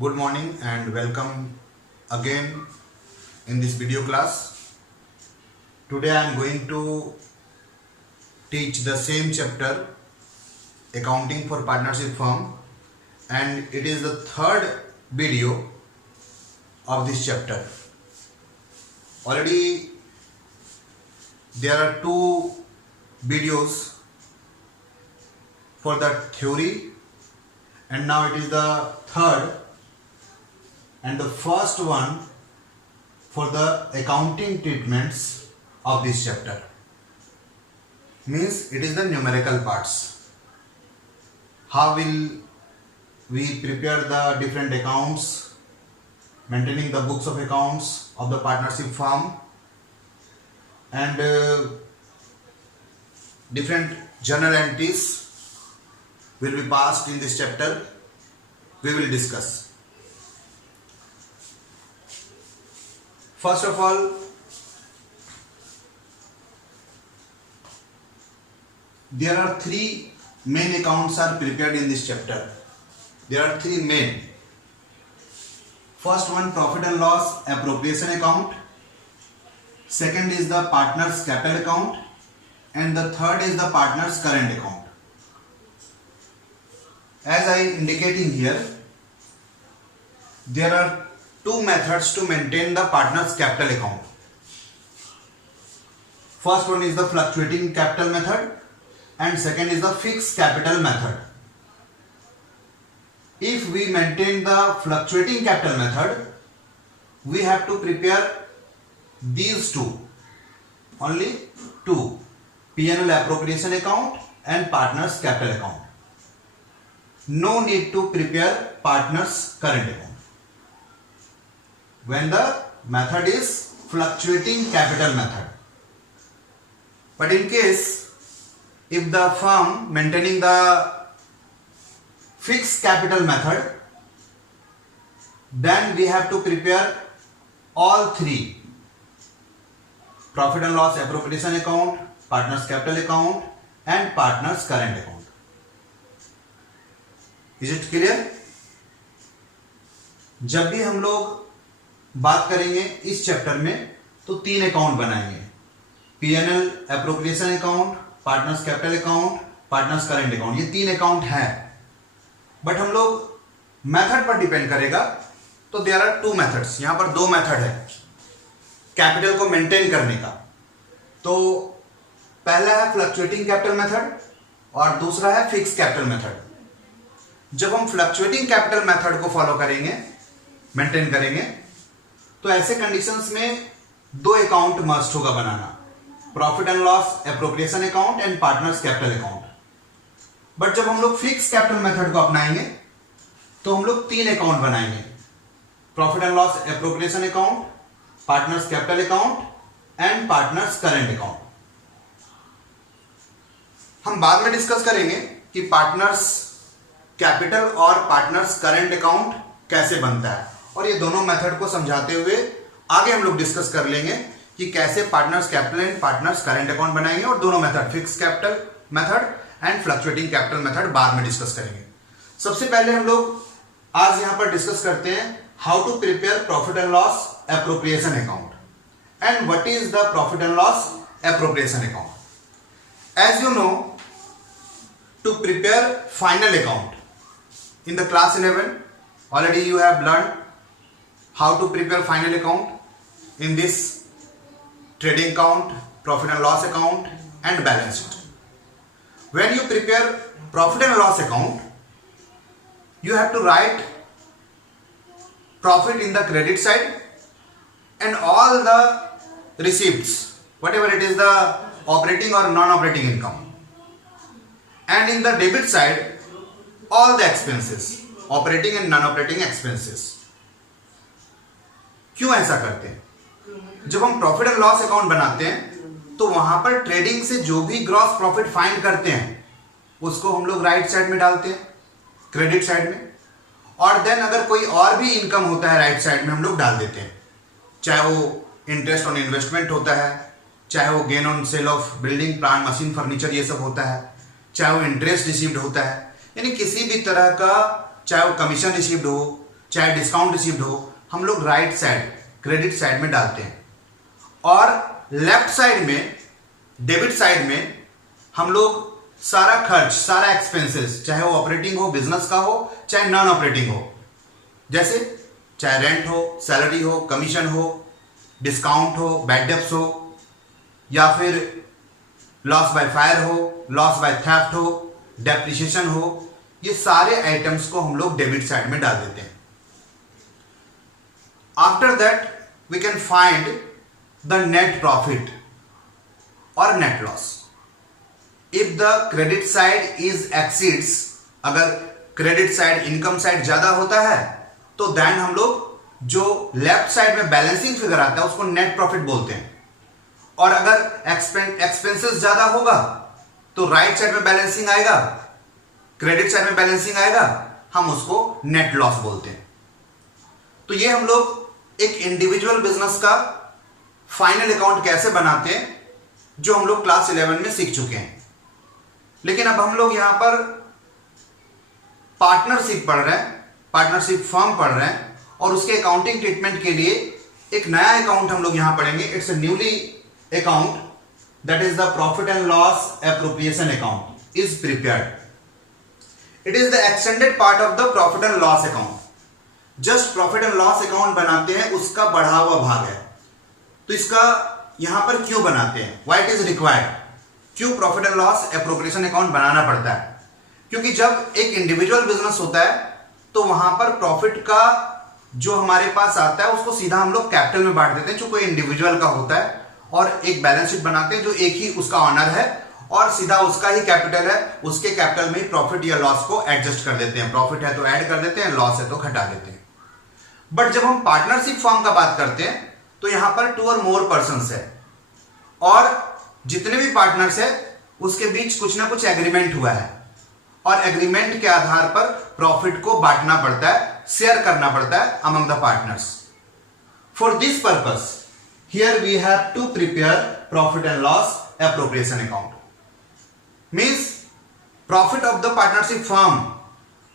Good morning and welcome again in this video class. Today I am going to teach the same chapter, Accounting for Partnership Firm, and it is the third video of this chapter. Already there are two videos for the theory and now it is the third and the first one for the accounting treatments of this chapter. Means it is the numerical parts. How will we prepare the different accounts, maintaining the books of accounts of the partnership firm, and different journal entries will be passed in this chapter. We will discuss. First of all, there are three main accounts are prepared in this chapter. There are three main. First one, profit and loss appropriation account. Second is the partner's capital account, and the third is the partner's current account. As I indicating here, there are two methods to maintain the partner's capital account. First one is the fluctuating capital method and second is the fixed capital method. If we maintain the fluctuating capital method, we have to prepare these two, only two, P&L appropriation account and partner's capital account. No need to prepare partner's current account when the method is fluctuating capital method. But in case if the firm maintaining the fixed capital method, then we have to prepare all three, profit and loss appropriation account, partner's capital account and partner's current account. Is it clear? जब भी हम लोग बात करेंगे इस chapter में तो तीन अकाउंट बनाएंगे, P&L appropriation account, partners capital account, partners current account. ये तीन अकाउंट है, बट हम लोग मेथड पर डिपेंड करेगा. तो देयर आर टू मेथड्स. यहां पर दो मेथड है कैपिटल को मेंटेन करने का. तो पहला है फ्लक्चुएटिंग कैपिटल मेथड और दूसरा है फिक्स कैपिटल मेथड. जब हम फ्लक्चुएटिंग कैपिटल मेथड को फॉलो करेंगे, मेंटेन करेंगे, तो ऐसे कंडीशंस में दो अकाउंट मस्ट होगा बनाना, profit and loss appropriation account and partners capital account. But जब हम लोग फिक्स कैपिटल मेथड को अपनाएंगे तो हम लोग तीन अकाउंट बनाएंगे, profit and loss appropriation account, partners capital account and partners current account. हम बाद में डिस्कस करेंगे कि पार्टनर्स कैपिटल और पार्टनर्स करंट अकाउंट कैसे बनता है, और ये दोनों मेथड को समझाते हुए आगे हम लोग डिस्कस कर लेंगे कि कैसे partners capital and partners current account बनाएंगे. और दोनों method, fix capital method and fluctuating capital method, बाद में डिस्कस करेंगे. सबसे पहले हम लोग आज यहां पर डिस्कस करते हैं how to prepare profit and loss appropriation account and what is the profit and loss appropriation account. As you know, to prepare final account in the class 11 already you have learned how to prepare final account in this trading account, profit and loss account and balance sheet. When you prepare profit and loss account, you have to write profit in the credit side and all the receipts, whatever it is, the operating or non-operating income, and in the debit side all the expenses, operating and non-operating expenses. क्यों ऐसा करते हैं? जब हम profit and loss account बनाते हैं तो वहां पर ट्रेडिंग से जो भी ग्रॉस प्रॉफिट फाइंड करते हैं उसको हम लोग राइट साइड में डालते हैं, क्रेडिट साइड में, और देन अगर कोई और भी इनकम होता है राइट साइड में हम लोग डाल देते हैं, चाहे वो इंटरेस्ट ऑन इन्वेस्टमेंट होता है, चाहे वो gain on sale of building plant machine furniture ये सब होता है, चाहे वो इंटरेस्ट रिसीव्ड होता है, यानी किसी भी तरह का, चाहे वो कमीशन रिसीव्ड हो, चाहे डिस्काउंट रिसीव्ड हो, हम लोग राइट साइड क्रेडिट साइड में डालते हैं, और लेफ्ट साइड में डेबिट साइड में हम लोग सारा खर्च, सारा एक्सपेंसेस, चाहे वो ऑपरेटिंग हो, बिजनेस का हो, चाहे नॉन ऑपरेटिंग हो, जैसे चाहे रेंट हो, सैलरी हो, कमीशन हो, डिस्काउंट हो, बैड डेब्ट्स हो, या फिर लॉस बाय फायर हो, लॉस बाय थेफ्ट हो, डेप्रिसिएशन हो, ये सारे आइटम्स को हम लोग डेबिट साइड में डाल देते हैं। After that we can find the net profit और net loss. If the credit side is exceeds, अगर क्रेडिट साइड इनकम साइड ज्यादा होता है तो देन हम लोग जो लेफ्ट साइड में बैलेंसिंग फिगर आता है उसको नेट प्रॉफिट बोलते हैं, और अगर एक्सपेंसेस ज्यादा होगा तो राइट साइड में बैलेंसिंग आएगा, क्रेडिट साइड में बैलेंसिंग आएगा, हम उसको नेट लॉस बोलते हैं। तो ये हम लोग एक इंडिविजुअल बिजनेस का फाइनल अकाउंट कैसे बनाते हैं, जो हम लोग क्लास 11 में सीख चुके हैं। लेकिन अब हम लोग यहां पर पार्टनरशिप पढ़ रहे हैं, पार्टनरशिप फर्म पढ़ रहे हैं, और उसके अकाउंटिंग ट्रीटमेंट के लिए एक नया अकाउंट हम लोग यहां पढ़ेंगे। It's a newly account, that is the profit and loss appropriation account is prepared. It is the extended part of the profit and loss account. Just profit and loss account बनाते हैं, उसका बढ़ा हुआ भाग है। तो इसका यहां पर क्यों बनाते हैं, व्हाई इट इज रिक्वायर्ड, क्यों profit and loss appropriation account बनाना पड़ता है? क्योंकि जब एक इंडिविजुअल बिजनेस होता है तो वहां पर प्रॉफिट का जो हमारे पास आता है उसको सीधा हम लोग कैपिटल में बांट देते हैं, जो कोई इंडिविजुअल का होता है, और एक बैलेंस शीट बनाते हैं जो एक ही उसका ऑनर है और सीधा उसका ही कैपिटल है, उसके कैपिटल में ही प्रॉफिट या लॉस को एडजस्ट कर देते हैं। प्रॉफिट है तो ऐड कर देते हैं, लॉस है तो घटा देते हैं। बट जब हम पार्टनरशिप फॉर्म का बात करते हैं तो यहां पर 2 और मोर पर्संस है, और जितने भी पार्टनर्स है उसके बीच कुछ ना कुछ एग्रीमेंट हुआ है, और एग्रीमेंट के आधार पर प्रॉफिट को बांटना पड़ता है, शेयर करना पड़ता है among the partners. For this purpose here we have to prepare profit and loss appropriation account. Means profit of the partnership firm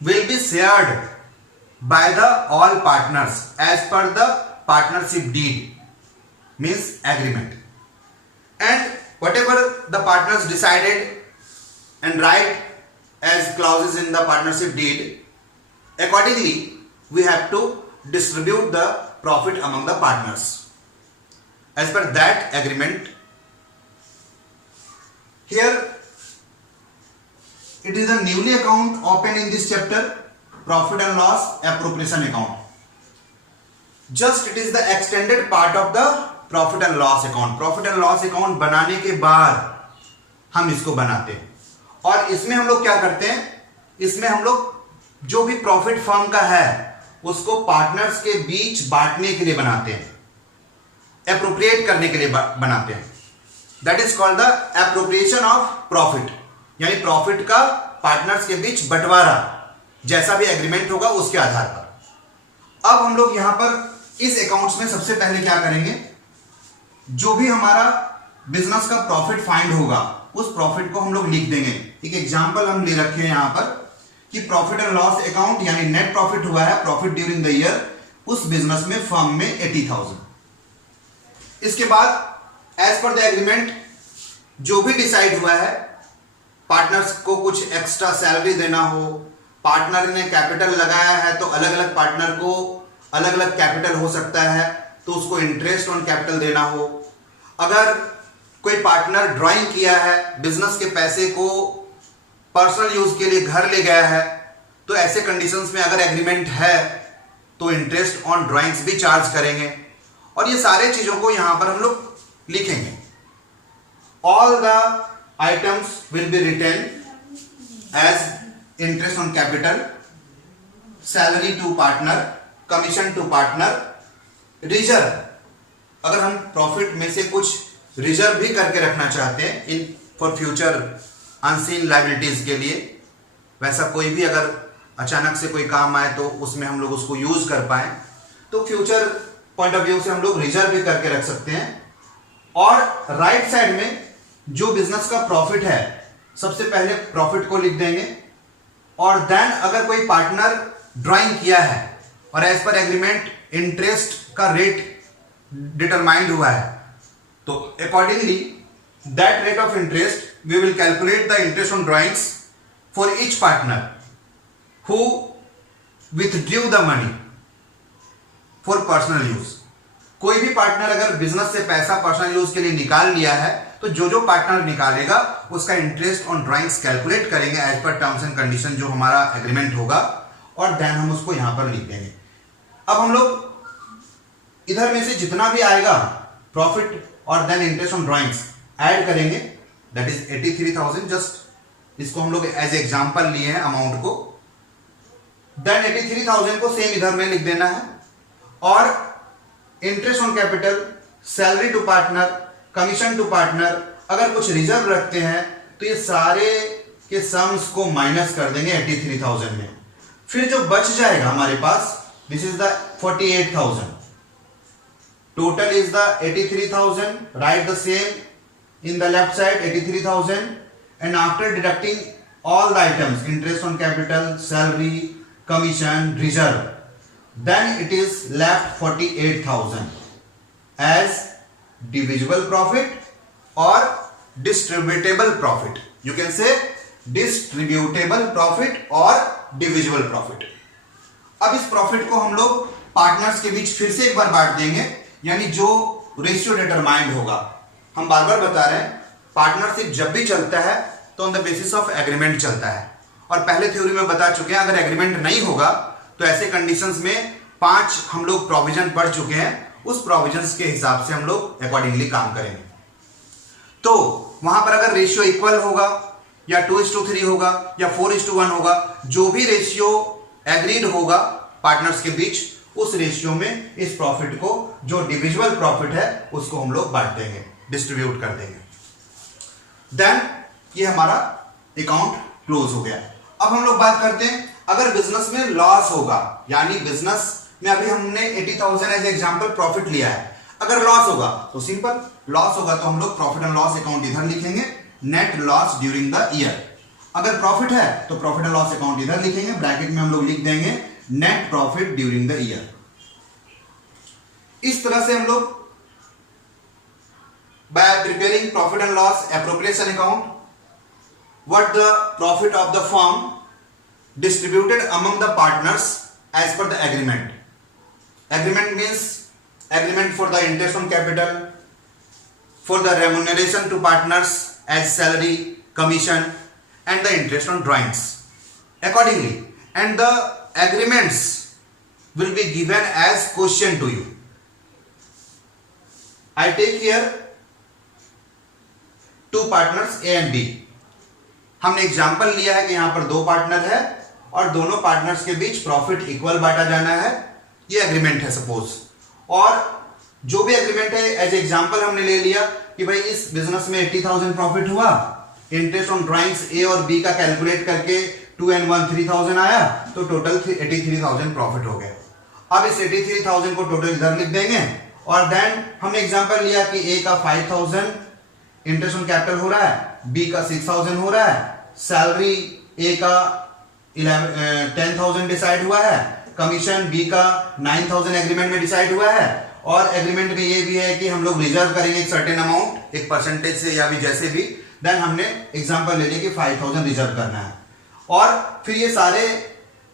will be shared by the all partners as per the partnership deed, means agreement, and whatever the partners decided and write as clauses in the partnership deed, accordingly we have to distribute the profit among the partners as per that agreement. Here it is a newly account opened in this chapter, profit and loss appropriation account. Just it is the extended part of the profit and loss account. Profit and loss account बनाने के बाद हम इसको बनाते हैं, और इसमें हम लोग क्या करते हैं, इसमें हम लोग जो भी प्रॉफिट फर्म का है उसको पार्टनर्स के बीच बांटने के लिए बनाते हैं, एप्रोप्रिएट करने के लिए बनाते हैं। That is called the appropriation of profit, यानी प्रॉफिट का पार्टनर्स के बीच बंटवारा, जैसा भी एग्रीमेंट होगा उसके आधार पर। अब हम लोग यहां पर इस अकाउंट्स में सबसे पहले क्या करेंगे, जो भी हमारा बिजनेस का प्रॉफिट फाइंड होगा उस प्रॉफिट को हम लोग लिख देंगे। एक एग्जांपल हम ले रखे हैं यहां पर कि प्रॉफिट एंड लॉस अकाउंट, यानी नेट प्रॉफिट हुआ है, प्रॉफिट ड्यूरिंग द ईयर, उस बिजनेस में फर्म में 80,000। इसके बाद एज पर द एग्रीमेंट जो भी डिसाइड हुआ है, पार्टनर्स को कुछ एक्स्ट्रा सैलरी देना हो, पार्टनर ने कैपिटल लगाया है तो अलग अलग पार्टनर को अलग अलग कैपिटल हो सकता है, तो उसको इंटरेस्ट ऑन कैपिटल देना हो, अगर कोई पार्टनर ड्राइंग किया है, बिजनेस के पैसे को पर्सनल यूज के लिए घर ले गया है, तो ऐसे कंडीशंस में अगर एग्रीमेंट है तो इंटरेस्ट ऑन ड्राइंग्स भी चार्ज करेंगे, और ये सारे चीजों को यहां पर हम लोग लिखेंगे। All the items will be written as interest on capital, salary to partner, commission to partner, reserve, अगर हम प्रॉफिट में से कुछ रिजर्व भी करके रखना चाहते हैं in for future unseen liabilities के लिए, वैसा कोई भी अगर अचानक से कोई काम आए तो उसमें हम लोग उसको यूज कर पाए, तो फ्यूचर पॉइंट ऑफ व्यू से हम लोग रिजर्व भी करके रख सकते हैं। और राइट साइड में जो बिजनेस का प्रॉफिट है, सबसे पहले प्रॉफिट को लिख देंगे, और देन अगर कोई पार्टनर ड्राइंग किया है और एज पर एग्रीमेंट इंटरेस्ट का रेट डिटरमाइंड हुआ है, तो accordingly that rate of interest we will calculate the interest on drawings for each partner who withdrew the money for personal use. कोई भी पार्टनर अगर बिजनेस से पैसा पर्सनल यूज के लिए निकाल लिया है तो जो पार्टनर निकालेगा उसका इंटरेस्ट ऑन ड्राइंग्स कैलकुलेट करेंगे as per terms and condition जो हमारा एग्रीमेंट होगा, और देन हम उसको यहां पर लिख देंगे। अब हम लोग इधर में से जितना भी आएगा प्रॉफिट और then interest on drawings add करेंगे, दैट इज 83,000। जस्ट इसको हम लोग एज एग्जांपल लिए हैं अमाउंट को। देन 83,000 को सेम इधर में लिख देना है, और interest on capital, salary to partner, commission to partner, अगर कुछ रिजर्व रखते हैं तो ये सारे के सम्स को माइनस कर देंगे 83,000 में। फिर जो बच जाएगा हमारे पास, this is the 48,000। Total is the 83,000, right the same in the left side 83,000, and after deducting all the items, interest on capital, salary, commission, reserve, then it is left 48,000 as divisible profit or distributable profit. You can say distributable profit or divisible profit. अब इस profit को हम लोग partners के बीच फिर से एक बार बांट देंगे, यानी जो रेशियो डिटरमाइंड होगा। हम बार बार बता रहे हैं पार्टनरशिप जब भी चलता है तो on the basis of agreement चलता है, और पहले थ्योरी में बता चुके हैं अगर एग्रीमेंट नहीं होगा तो ऐसे कंडीशंस में 5 हम लोग प्रोविजन पढ़ चुके हैं, उस प्रोविजंस के हिसाब से हम लोग अकॉर्डिंगली काम करेंगे। तो वहां पर अगर रेशियो इक्वल होगा या 2:3 होगा या 4:1 होगा, जो भी रेशियो एग्रीड होगा पार्टनर्स के बीच, उस रेशियो में इस प्रॉफिट को जो डिविजिबल प्रॉफिट है उसको हम लोग बांट देंगे, डिस्ट्रीब्यूट कर देंगे। देन ये हमारा अकाउंट क्लोज हो गया। अब हम लोग बात करते हैं अगर बिजनेस में लॉस होगा, यानी बिजनेस में अभी हमने 80,000 एज एग्जांपल प्रॉफिट लिया है, अगर लॉस होगा तो सिंपल, लॉस होगा तो हम लोग प्रॉफिट एंड लॉस अकाउंट इधर लिखेंगे, net loss during the year. अगर प्रॉफिट है तो प्रॉफिट एंड लॉस अकाउंट इधर लिखेंगे, ब्रैकेट में हम लोग लिख देंगे net profit during the year. इस तरह से हम लोग bye preparing profit and loss appropriation account, what the profit of the firm distributed among the partners as per the agreement. Agreement means agreement for the interest on capital, for the remuneration to partners as salary, commission, and the interest on drawings accordingly, and the agreements will be given as question to you. I take here two partners A and B. हमने example लिया है कि यहां पर 2 partner है और दोनों partners के बीच प्रॉफिट इक्वल बांटा जाना है, ये एग्रीमेंट है सपोज। और जो भी एग्रीमेंट है एज एग्जाम्पल हमने ले लिया कि भाई इस बिजनेस में 80,000 प्रॉफिट हुआ, इंटरेस्ट ऑन ड्राइंग्स ए और बी का कैलकुलेट करके 2 and 1 3,000 आया, तो टोटल 83,000 प्रॉफिट हो गया। अब इस 83,000 को टोटल इधर लिख देंगे, और देन हमने एग्जाम्पल लिया कि ए का 5,000 इंटरेस्ट ऑन कैपिटल हो रहा है, बी का 6,000 हो रहा है, सैलरी ए का 10,000 डिसाइड हुआ है, कमीशन बी का 9,000 एग्रीमेंट में डिसाइड हुआ है, और एग्रीमेंट में ये भी है कि हम लोग रिजर्व करेंगे एक सर्टेन अमाउंट, एक परसेंटेज से या भी जैसे भी। देन हमने एग्जांपल ले लिया कि 5,000 रिजर्व करना है, और फिर ये सारे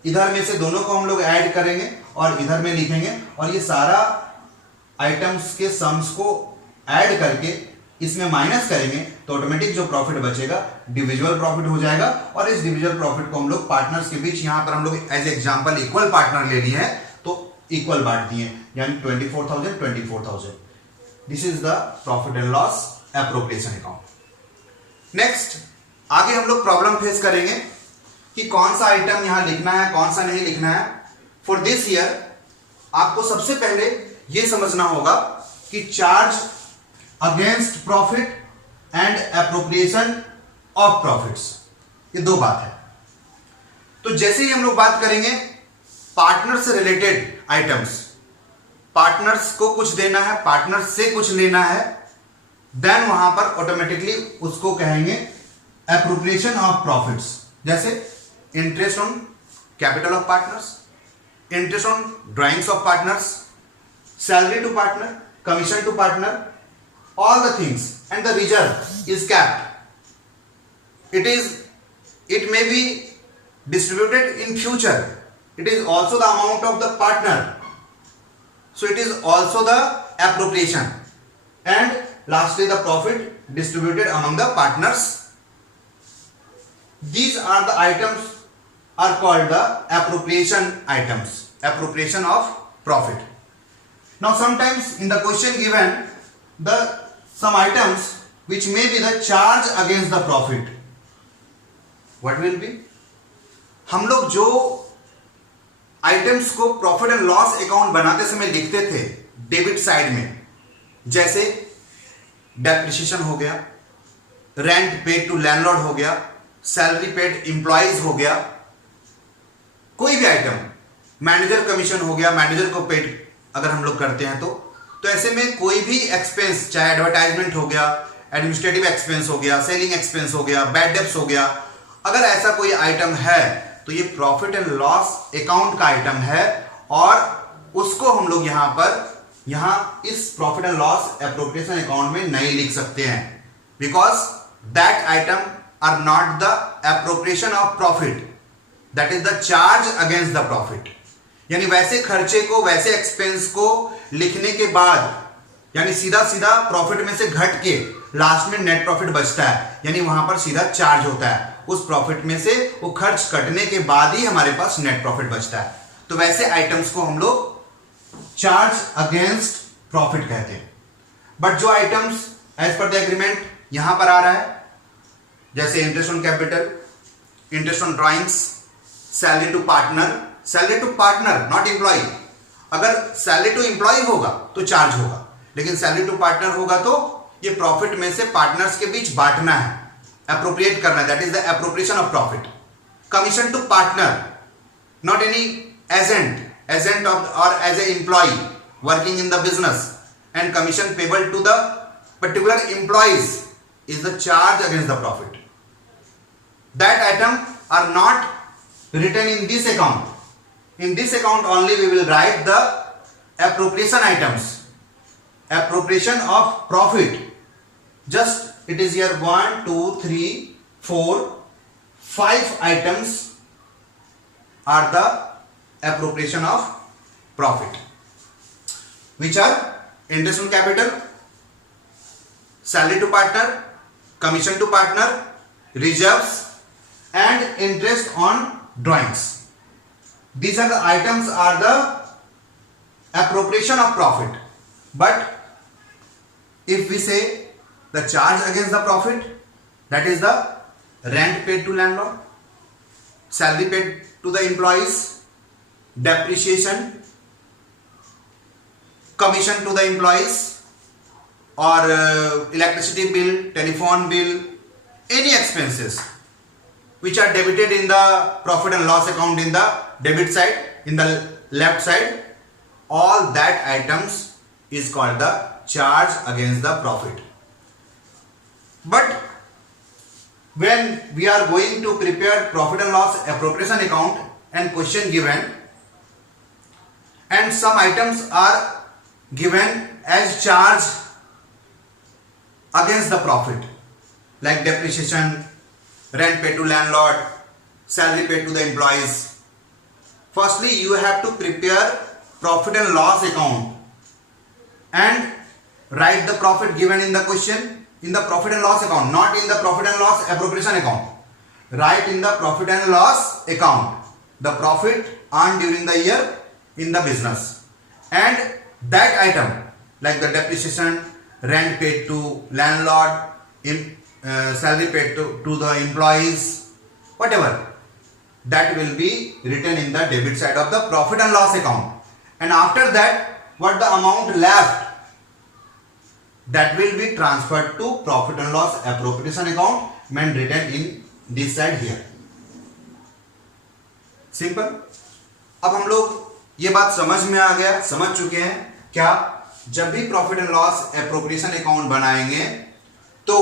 इधर में से दोनों को हम लोग ऐड करेंगे और इधर में लिखेंगे, और ये सारा आइटम्स के सम्स को ऐड करके इसमें माइनस करेंगे तो ऑटोमेटिक जो प्रॉफिट बचेगा डिविजिबल प्रॉफिट हो जाएगा। और इस डिविजिबल प्रॉफिट को हम लोग पार्टनर्स के बीच, यहां पर हम लोग एज एग्जांपल इक्वल पार्टनर ले लिए हैं तो इक्वल बांट दिए, यानी 24,000 24,000। This is the profit and loss appropriation account. Next आगे हम लोग प्रॉब्लम फेस करेंगे कि कौन सा आइटम यहां लिखना है, कौन सा नहीं लिखना है। फॉर दिस ईयर आपको सबसे पहले यह समझना होगा कि charge against profit and appropriation of profits, ये 2 बात है। तो जैसे ही हम लोग बात करेंगे पार्टनर से रिलेटेड आइटम्स, पार्टनर्स को कुछ देना है, पार्टनर से कुछ लेना है, देन वहां पर ऑटोमेटिकली उसको कहेंगे एप्रोप्रिएशन ऑफ प्रॉफिट्स। जैसे interest on capital of partners, interest on drawings of partners, salary to partner, commission to partner, all the things, and the reserve is capped. It may be distributed in future. It is also the amount of the partner, so it is also the appropriation. And lastly, the profit distributed among the partners. These are the items are called the appropriation items, appropriation of profit. Now sometimes in the question given some items which may be the charge against the profit. What will be? हम लोग जो items को profit and loss account बनाते समय लिखते थे debit side में, जैसे डेप्रिसिएशन हो गया, रेंट पेड टू लैंडलॉर्ड हो गया, सैलरी पेड एम्प्लॉइज हो गया, कोई भी आइटम, मैनेजर कमीशन हो गया, मैनेजर को पेड अगर हम लोग करते हैं तो ऐसे में कोई भी एक्सपेंस, चाहे एडवर्टाइजमेंट हो गया, एडमिनिस्ट्रेटिव एक्सपेंस हो गया, सेलिंग एक्सपेंस हो गया, बैड डेब्ट्स हो गया, अगर ऐसा कोई आइटम है तो ये प्रॉफिट एंड लॉस अकाउंट का आइटम है और उसको हम लोग यहां इस profit and loss appropriation account में नहीं लिख सकते हैं, because that item are not the appropriation of profit, that is the charge against the profit. यानी वैसे खर्चे को, वैसे एक्सपेंस को लिखने के बाद यानी सीधा सीधा प्रॉफिट में से घट के लास्ट में नेट प्रॉफिट बचता है, यानी वहां पर सीधा चार्ज होता है, उस प्रॉफिट में से वो खर्च कटने के बाद ही हमारे पास नेट प्रॉफिट बचता है। तो वैसे आइटम्स को हम लोग चार्ज अगेंस्ट प्रॉफिट कहते हैं। बट जो items as per the agreement यहां पर आ रहा है, जैसे interest on capital, interest on drawings, salary to partner not employ. अगर सैलरी टू एम्प्लॉय होगा तो चार्ज होगा, लेकिन सैलरी टू पार्टनर होगा तो ये प्रॉफिट में से पार्टनर्स के बीच बांटना है, अप्रोप्रिएट करना है, that is the appropriation of profit. Commission to partner, not any agent of और as a employ working in the business, and commission payable to the particular employees is the charge against the profit. That item are not written in this account. In this account only we will write the appropriation items, appropriation of profit. Just it is here 1 2 3 4 5 items are the appropriation of profit, which are interest on capital, salary to partner, commission to partner, reserves, and interest on drawings. These are the items are the appropriation of profit. But if we say the charge against the profit, that is the rent paid to landlord, salary paid to the employees, depreciation, commission to the employees, or electricity bill, telephone bill, any expenses which are debited in the profit and loss account in the debit side, in the left side, all that items is called the charge against the profit. But when we are going to prepare profit and loss appropriation account and question given, and some items are given as charge against the profit, like depreciation, rent paid to landlord, salary paid to the employees. Firstly, you have to prepare profit and loss account and write the profit given in the question in the profit and loss account, not in the profit and loss appropriation account. Write in the profit and loss account the profit earned during the year in the business, and that item like the depreciation, rent paid to landlord, salary paid to the employees, whatever, that will be written in the debit side of the profit and loss account. And after that, what the amount left, that will be transferred to profit and loss appropriation account and written in this side here. Simple. अब हम लोग ये बात समझ में आ गया, समझ चुके हैं क्या? जब भी profit and loss appropriation account बनाएंगे तो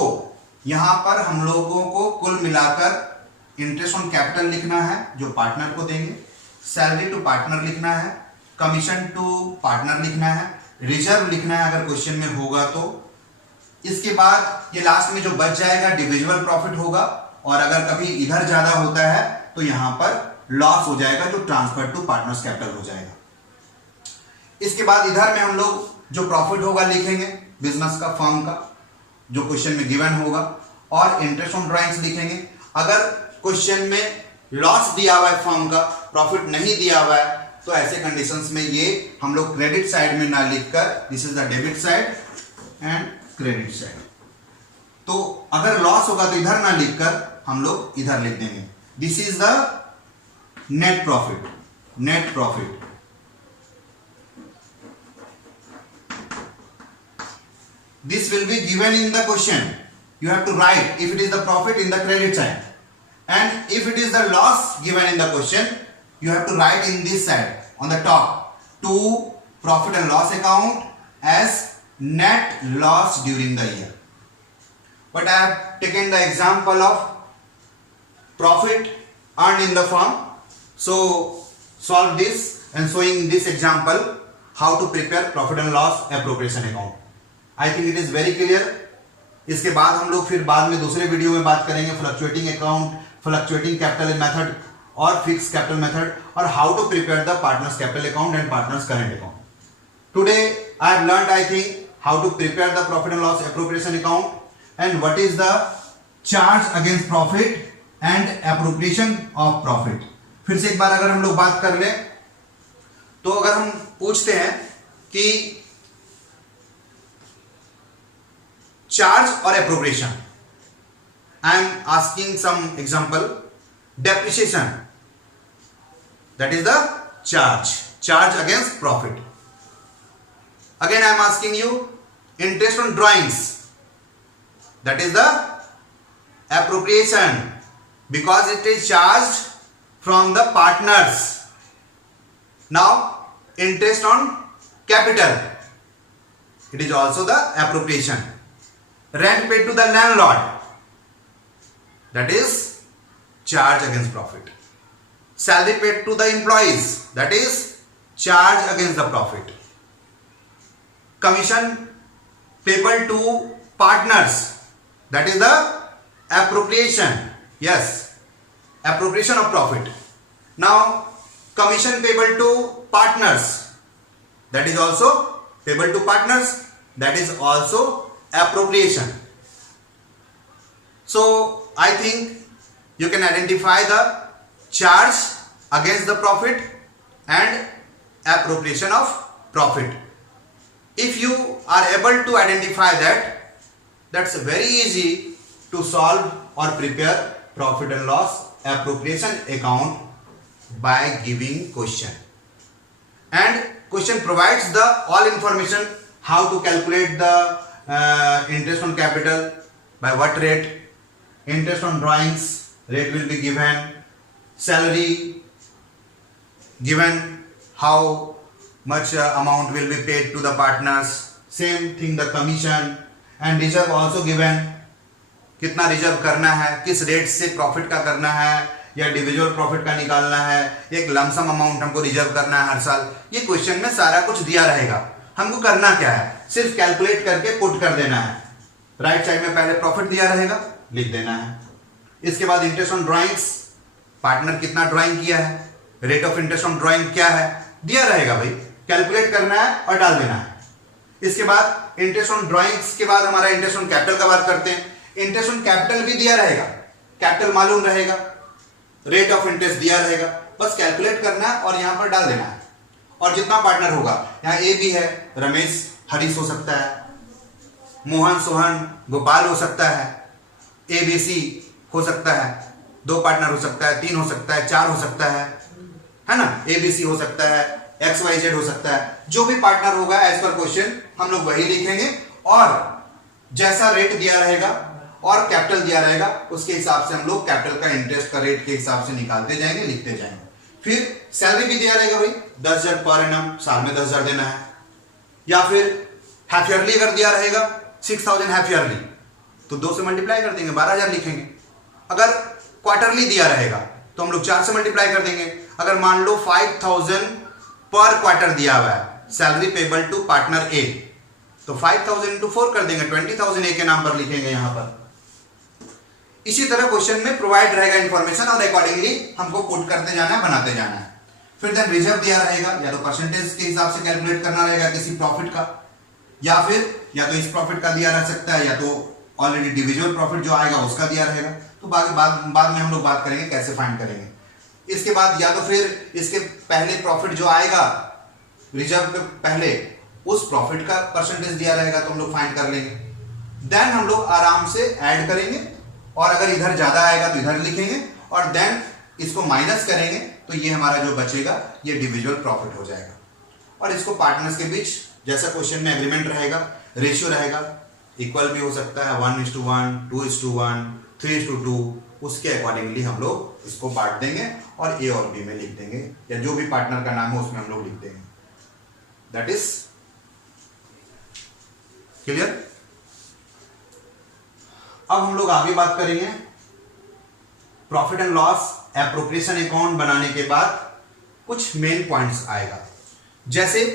यहां पर हम लोगों को कुल मिलाकर इंटरेस्ट ऑन कैपिटल लिखना है जो पार्टनर को देंगे, सैलरी टू पार्टनर लिखना है, कमीशन टू पार्टनर लिखना है, रिजर्व लिखना है अगर क्वेश्चन में होगा तो। इसके बाद ये लास्ट में जो बच जाएगा डिविजिबल प्रॉफिट होगा, और अगर कभी इधर ज्यादा होता है तो यहां पर लॉस हो जाएगा जो ट्रांसफर टू पार्टनर्स कैपिटल हो जाएगा। इसके बाद इधर में हम लोग जो प्रॉफिट होगा लिखेंगे बिजनेस का, फर्म का, जो क्वेश्चन में गिवन होगा, और इंटरेस्ट ऑन ड्राइंग्स लिखेंगे। अगर क्वेश्चन में लॉस दिया हुआ है फर्म का, प्रॉफिट नहीं दिया हुआ है, तो ऐसे कंडीशंस में ये हम लोग क्रेडिट साइड में ना लिखकर, this is the debit side and credit side. तो अगर लॉस होगा तो इधर ना लिखकर हम लोग इधर लिख देंगे, this is the net profit, net profit. This will be given in the question. You have to write if it is the profit in the credit side, and if it is the loss given in the question, you have to write in this side on the top to profit and loss account as net loss during the year. But I have taken the example of profit earned in the firm. So solve this and showing this example how to prepare profit and loss appropriation account. I think it is very clear. इसके बाद हम लोग फिर बाद में दूसरे video में बात करेंगे fluctuating account, fluctuating capital method और फिक्स कैपिटल मेथड, और how to prepare the partners capital account and partners current account. Today I have learned I think how to prepare the profit and loss appropriation account and what is the charge against profit and appropriation of profit. फिर से एक बार अगर हम लोग बात कर ले तो अगर हम पूछते हैं कि चार्ज और appropriation, I am asking some example, depreciation that is the charge, charge against profit. Again I am asking you interest on drawings, that is the appropriation because it is charge from the partners. Now interest on capital, it is also the appropriation. Rent paid to the landlord, that is charge against profit. Salary paid to the employees, that is charge against the profit. Commission payable to partners, that is the appropriation. Yes, appropriation of profit. Now commission payable to partners, that is also payable to partners, that is also appropriation. So I think you can identify the charge against the profit and appropriation of profit. If you are able to identify that, that's very easy to solve or prepare profit and loss appropriation account by giving question. And question provides the all information how to calculate the interest on capital, by what rate, interest on drawings rate will be given, salary given, how much amount will be paid to the partners, same thing the commission, and reserve also given, कितना reserve करना है, किस rate से profit का करना है या डिविजुअल profit का निकालना है, एक लमसम अमाउंट हमको रिजर्व करना है हर साल। ये क्वेश्चन में सारा कुछ दिया रहेगा, हमको करना क्या है, सिर्फ कैलकुलेट करके पुट कर देना है। राइट साइड में पहले प्रॉफिट दिया रहेगा, लिख देना है। इसके बाद इंटरेस्ट ऑन ड्राइंग्स, पार्टनर कितना ड्राइंग किया है, rate of interest on drawing क्या है, दिया रहेगा भाई, कैलकुलेट करना है और डाल देना है। इसके बाद इंटरेस्ट ऑन ड्राइंग्स के बाद हमारा इंटरेस्ट ऑन कैपिटल का बात करते हैं। इंटरेस्ट ऑन कैपिटल भी दिया रहेगा, कैपिटल मालूम रहेगा, रेट ऑफ इंटरेस्ट दिया रहेगा, बस कैलकुलेट करना है और यहां पर डाल देना है। और जितना पार्टनर होगा, यहाँ ए भी है, रमेश हरीश हो सकता है, मोहन सोहन गोपाल हो सकता है, ए बी सी हो सकता है, 2 पार्टनर हो सकता है, 3 हो सकता है, 4 हो सकता है ना, ए बी सी हो सकता है, एक्स वाई जेड हो सकता है। जो भी पार्टनर होगा एज पर क्वेश्चन हम लोग वही लिखेंगे, और जैसा रेट दिया रहेगा और कैपिटल दिया रहेगा उसके हिसाब से हम लोग कैपिटल का इंटरेस्ट का रेट के हिसाब से निकालते जाएंगे, लिखते जाएंगे। फिर सैलरी भी दिया रहेगा भाई, 10,000 पर एनम, साल में 10,000 देना है, या फिर हाफ ईयरली अगर दिया रहेगा 6,000 हाफ ईयरली तो 2 से मल्टीप्लाई कर देंगे, 12,000 लिखेंगे। अगर क्वार्टरली दिया रहेगा तो हम लोग 4 से मल्टीप्लाई कर देंगे। अगर मान लो 5000 पर क्वार्टर दिया हुआ है सैलरी पेबल टू पार्टनर ए, तो 5000 इंटू 4 कर देंगे, 20,000 ए के नाम पर लिखेंगे यहां पर। इसी तरह क्वेश्चन में प्रोवाइड रहेगा इंफॉर्मेशन और अकॉर्डिंगली हमको पुट करते जाना है, बनाते जाना है। फिर देन रिजर्व दिया रहेगा, या तो परसेंटेज के हिसाब से कैलकुलेट करना रहेगा किसी प्रॉफिट का, या तो इस प्रॉफिट का दिया रह सकता है, या तो ऑलरेडी डिविजिबल प्रॉफिट जो आएगा उसका दिया रहेगा। तो बाद में हम लोग बात करेंगे कैसे फाइंड करेंगे। इसके बाद या तो फिर इसके पहले प्रॉफिट जो आएगा रिजर्व के पहले, उस प्रॉफिट का परसेंटेज दिया रहेगा तो हम लोग फाइंड कर लेंगे। देन हम लोग आराम से ऐड करेंगे, और अगर इधर ज्यादा आएगा तो इधर लिखेंगे, और देन इसको माइनस करेंगे तो ये हमारा जो बचेगा ये डिविजिबल प्रॉफिट हो जाएगा। और इसको पार्टनर्स के बीच जैसा क्वेश्चन में एग्रीमेंट रहेगा, रेशियो रहेगा, इक्वल भी हो सकता है 1:1, 2:1, 3:2, उसके अकॉर्डिंगली हम लोग इसको बांट देंगे और ए और बी में लिख देंगे, या जो भी पार्टनर का नाम है उसमें हम लोग लिख देंगे। That is clear. अब हम लोग आगे बात करेंगे profit and loss appropriation account बनाने के बाद कुछ मेन पॉइंट्स आएगा। जैसे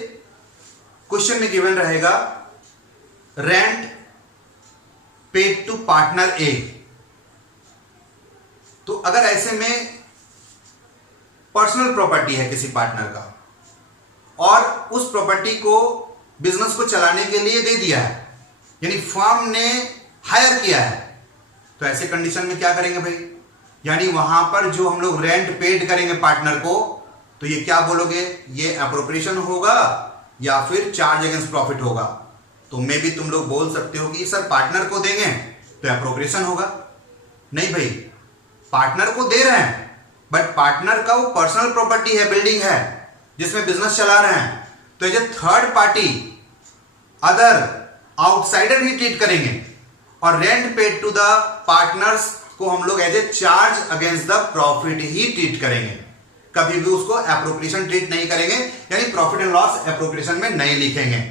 क्वेश्चन में गिवन रहेगा रेंट पेड टू पार्टनर ए, तो अगर ऐसे में पर्सनल प्रॉपर्टी है किसी पार्टनर का और उस प्रॉपर्टी को बिजनेस को चलाने के लिए दे दिया है, यानी फर्म ने हायर किया है, तो ऐसे कंडीशन में क्या करेंगे भाई, यानी वहां पर जो हम लोग रेंट पेड करेंगे पार्टनर को, तो ये क्या बोलोगे, ये एप्रोप्रिएशन होगा या फिर चार्ज अगेंस्ट प्रॉफिट होगा। तो मे भी तुम लोग बोल सकते हो कि सर पार्टनर को देंगे तो एप्रोप्रिएशन होगा। नहीं भाई, पार्टनर को दे रहे हैं बट पार्टनर का वो पर्सनल प्रॉपर्टी है, बिल्डिंग है जिसमें बिजनेस चला रहे हैं, तो as a third party other outsider ही ट्रीट करेंगे, और rent paid to the partners को हम लोग as a charge against the profit ही ट्रीट करेंगे, कभी भी उसको एप्रोप्रिएशन ट्रीट नहीं करेंगे, यानी प्रॉफिट एंड लॉस एप्रोप्रिएशन में नहीं लिखेंगे।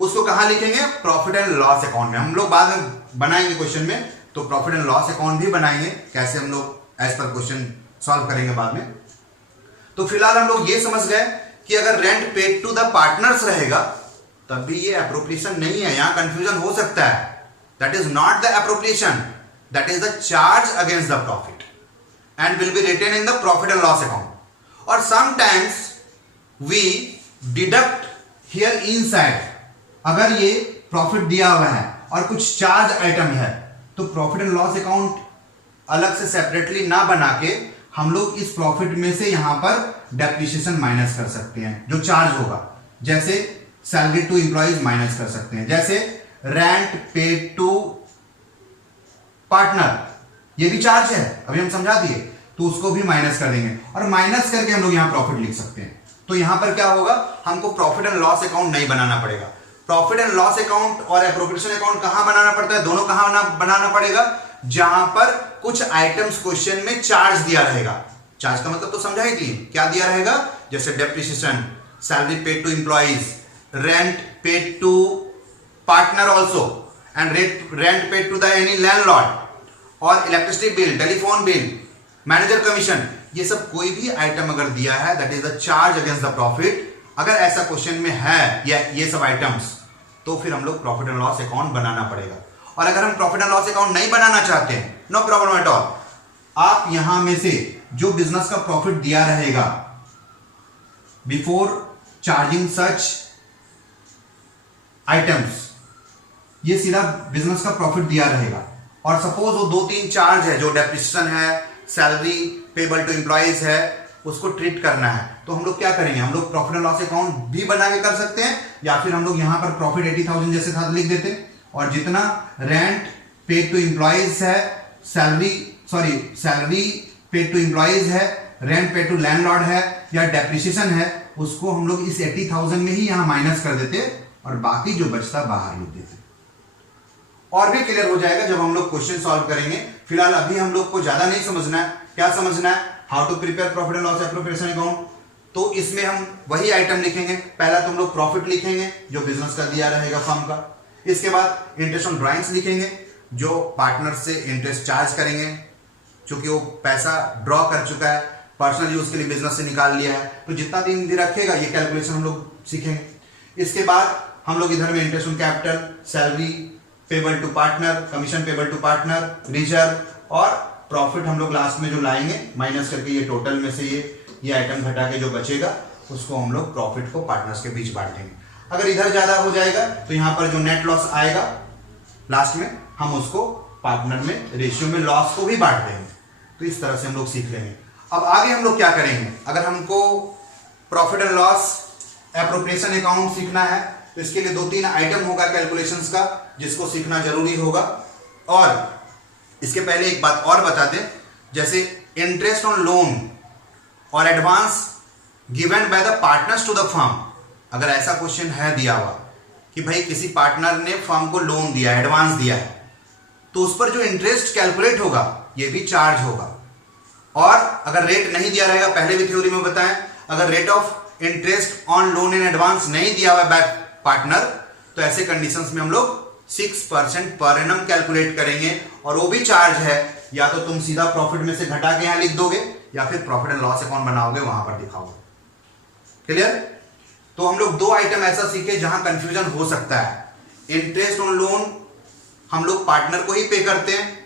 उसको कहां लिखेंगे, प्रॉफिट एंड लॉस अकाउंट में। हम लोग बाद में बनाएंगे क्वेश्चन में, तो प्रॉफिट एंड लॉस अकाउंट भी बनाएंगे, कैसे हम लोग एज पर क्वेश्चन सॉल्व करेंगे बाद में। तो फिलहाल हम लोग ये समझ गए कि अगर rent paid to the partners रहेगा तब भी ये एप्रोप्रिएशन नहीं है, यहां कंफ्यूजन हो सकता है। That is not the appropriation, that is the charge against the profit and will be written in the profit and loss account. और sometimes we deduct here inside, अगर ये प्रॉफिट दिया हुआ है और कुछ चार्ज आइटम है, तो प्रॉफिट एंड लॉस अकाउंट अलग से सेपरेटली ना बना के हम लोग इस प्रॉफिट में से यहां पर डेप्रिसिएशन माइनस कर सकते हैं जो चार्ज होगा। जैसे सैलरी टू एम्प्लॉइज माइनस कर सकते हैं, जैसे रेंट पेड टू पार्टनर, ये भी चार्ज है, अभी हम समझा दिए, तो उसको भी माइनस कर देंगे और माइनस करके हम लोग यहां प्रॉफिट लिख सकते हैं। तो यहां पर क्या होगा, हमको प्रॉफिट एंड लॉस अकाउंट नहीं बनाना पड़ेगा। प्रॉफिट एंड लॉस अकाउंट और एप्रोप्रिएशन अकाउंट कहां बनाना पड़ता है, दोनों कहां बनाना पड़ेगा, जहां पर कुछ आइटम्स क्वेश्चन में चार्ज दिया रहेगा। चार्ज का मतलब तो समझा ही थी, क्या दिया रहेगा, जैसे depreciation, salary paid to employees, rent paid to partner also, and rent paid to the any landlord, और electricity bill, telephone bill, manager commission, ये सब कोई भी आइटम अगर दिया है that is the charge against the profit. अगर ऐसा क्वेश्चन में है या ये सब आइटम्स, तो फिर हम लोग प्रॉफिट एंड लॉस अकाउंट बनाना पड़ेगा। और अगर हम प्रॉफिट एंड लॉस अकाउंट नहीं बनाना चाहते हैं, नो प्रॉब्लम एट ऑल, आप यहां में से जो बिजनेस का प्रॉफिट दिया रहेगा बिफोर चार्जिंग सच आइटम्स, ये सीधा बिजनेस का प्रॉफिट दिया रहेगा। और सपोज वो 2-3 चार्ज है, जो डेप्रिसिएशन है, सैलरी पेबल टू एम्प्लॉइज है, उसको ट्रीट करना है, तो हम लोग क्या करेंगे, हम लोग प्रॉफिट एंड लॉस अकाउंट भी बना के कर सकते हैं, या फिर हम लोग यहां पर प्रॉफिट 80,000 जैसे था लिख देते, और जितना रेंट पेड टू एम्प्लॉइज है, सैलरी पेड टू एम्प्लॉइज है, रेंट पेड टू लैंडलॉर्ड है, या डेप्रिसिएशन है, उसको हम लोग इस 80,000 में ही यहां माइनस कर देते और बाकी जो बचता बाहर लिख देते। और भी क्लियर हो जाएगा जब हम लोग क्वेश्चन सॉल्व करेंगे। फिलहाल अभी हम लोग को ज्यादा नहीं समझना है। क्या समझना है, how to prepare profit and loss appropriation account. तो इसमें हम वही आइटम लिखेंगे, पहला तुम लोग प्रॉफिट लिखेंगे जो बिजनेस का दिया रहेगा फर्म का, इसके बाद इंटरेस्ट ऑन ड्राइंग्स लिखेंगे जो पार्टनर से इंटरेस्ट चार्ज करेंगे, चूंकि वो पैसा ड्रॉ कर चुका है, पर्सनल यूज के लिए बिजनेस से निकाल लिया है, तो जितना दिन भी रखेगा ये कैलकुलेशन हम लोग सीखेंगे। इसके बाद हम लोग इधर में interest on capital, salary payable to partner, commission payable to partner, reserve और प्रॉफिट हम लोग लास्ट में जो लाएंगे माइनस करके, ये टोटल में से ये आइटम घटा के जो बचेगा उसको हम लोग प्रॉफिट को पार्टनर्स के बीच बांट देंगे। अगर इधर ज्यादा हो जाएगा तो यहाँ पर जो नेट लॉस आएगा लास्ट में हम उसको पार्टनर में रेशियो में लॉस को भी बांट देंगे। तो इस तरह से हम लोग सीख लेंगे। अब आगे हम लोग क्या करेंगे, अगर हमको profit and loss appropriation account सीखना है तो इसके लिए 2-3 आइटम होगा कैलकुलेशंस का जिसको सीखना जरूरी होगा। और इसके पहले एक बात और बता दें, जैसे इंटरेस्ट ऑन लोन और advance given by the partners to the firm, अगर ऐसा क्वेश्चन है दिया हुआ कि भाई किसी पार्टनर ने फर्म को लोन दिया, एडवांस दिया है, तो उस पर जो इंटरेस्ट कैलकुलेट होगा ये भी चार्ज होगा। और अगर रेट नहीं दिया रहेगा, पहले भी थ्योरी में बताएं, अगर rate of interest on loan in advance नहीं दिया हुआ बाय पार्टनर तो ऐसे कंडीशंस में हम लोग 6% पर एनम कैलकुलेट करेंगे और वो भी चार्ज है। या तो तुम सीधा प्रॉफिट में से घटा के यहां लिख दोगे या फिर प्रॉफिट एंड लॉस अकाउंट बनाओगे, वहां पर दिखाओगे। क्लियर? तो हम लोग 2 आइटम ऐसा सीखे जहां कंफ्यूजन हो सकता है। इंटरेस्ट ऑन लोन हम लोग पार्टनर को ही पे करते हैं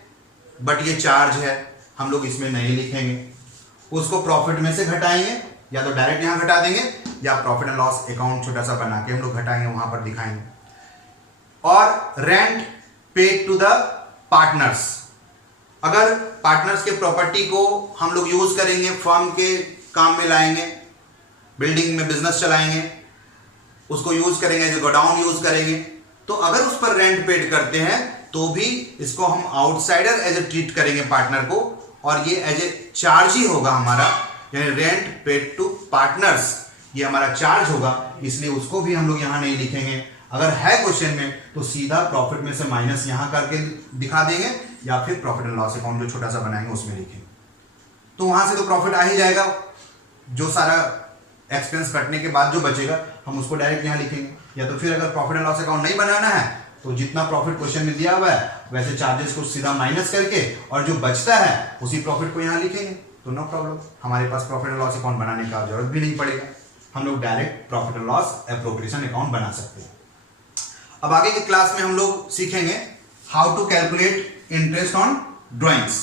बट ये चार्ज है, हम लोग इसमें नहीं लिखेंगे, उसको प्रॉफिट में से घटाएंगे, या तो डायरेक्ट यहां घटा देंगे या प्रॉफिट एंड लॉस अकाउंट छोटा सा बना के हम लोग घटाएंगे, वहां पर दिखाएंगे। और rent paid to the partners, अगर पार्टनर्स के प्रॉपर्टी को हम लोग यूज करेंगे, फर्म के काम में लाएंगे, बिल्डिंग में बिजनेस चलाएंगे, उसको यूज करेंगे, जो गोडाउन यूज करेंगे, तो अगर उस पर रेंट पेड करते हैं तो भी इसको हम आउटसाइडर एज ए ट्रीट करेंगे पार्टनर को, और ये एज ए चार्ज ही होगा हमारा, यानी रेंट पेड टू पार्टनर्स ये हमारा चार्ज होगा, इसलिए उसको भी हम लोग यहां नहीं लिखेंगे। अगर है क्वेश्चन में तो सीधा प्रॉफिट में से माइनस यहां करके दिखा देंगे या फिर प्रॉफिट एंड लॉस अकाउंट जो छोटा सा बनाएंगे उसमें लिखेंगे, तो वहां से तो प्रॉफिट आ ही जाएगा, जो सारा एक्सपेंस कटने के बाद जो बचेगा हम उसको डायरेक्ट यहां लिखेंगे। या तो फिर अगर प्रॉफिट एंड लॉस अकाउंट नहीं बनाना है तो जितना प्रॉफिट क्वेश्चन में दिया हुआ है वैसे चार्जेस को सीधा माइनस करके और जो बचता है उसी प्रॉफिट को यहां लिखेंगे, तो नो प्रॉब्लम, हमारे पास प्रॉफिट एंड लॉस अकाउंट बनाने का जरूरत भी नहीं पड़ेगा, हम लोग direct profit and loss appropriation account बना सकते हैं। अब आगे की क्लास में हम लोग सीखेंगे how to calculate interest on drawings,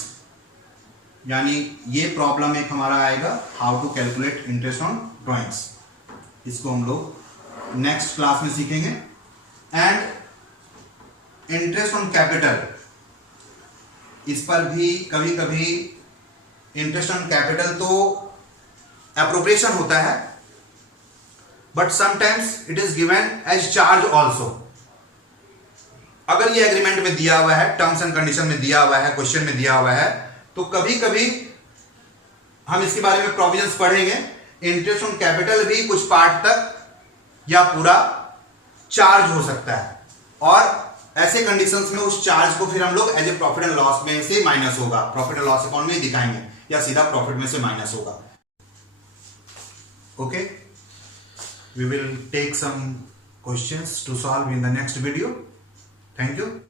यानी ये प्रॉब्लम एक हमारा आएगा, how to calculate interest on drawings, इसको हम लोग नेक्स्ट क्लास में सीखेंगे। एंड इंटरेस्ट ऑन कैपिटल, इस पर भी कभी कभी इंटरेस्ट ऑन कैपिटल तो एप्रोप्रिएशन होता है but sometimes it is given as charge also. अगर ये एग्रीमेंट में दिया हुआ है, टर्म्स एंड कंडीशन में दिया हुआ है, क्वेश्चन में दिया हुआ है, तो कभी कभी हम इसके बारे में प्रोविजंस पढ़ेंगे, इंटरेस्ट ऑन कैपिटल भी कुछ पार्ट तक या पूरा चार्ज हो सकता है, और ऐसे कंडीशंस में उस चार्ज को फिर हम लोग as a profit and loss में से माइनस होगा, प्रॉफिट एंड लॉस अकाउंट में ही दिखाएंगे या सीधा प्रॉफिट में से माइनस होगा। Okay, we will take some questions to solve in the next video. Thank you.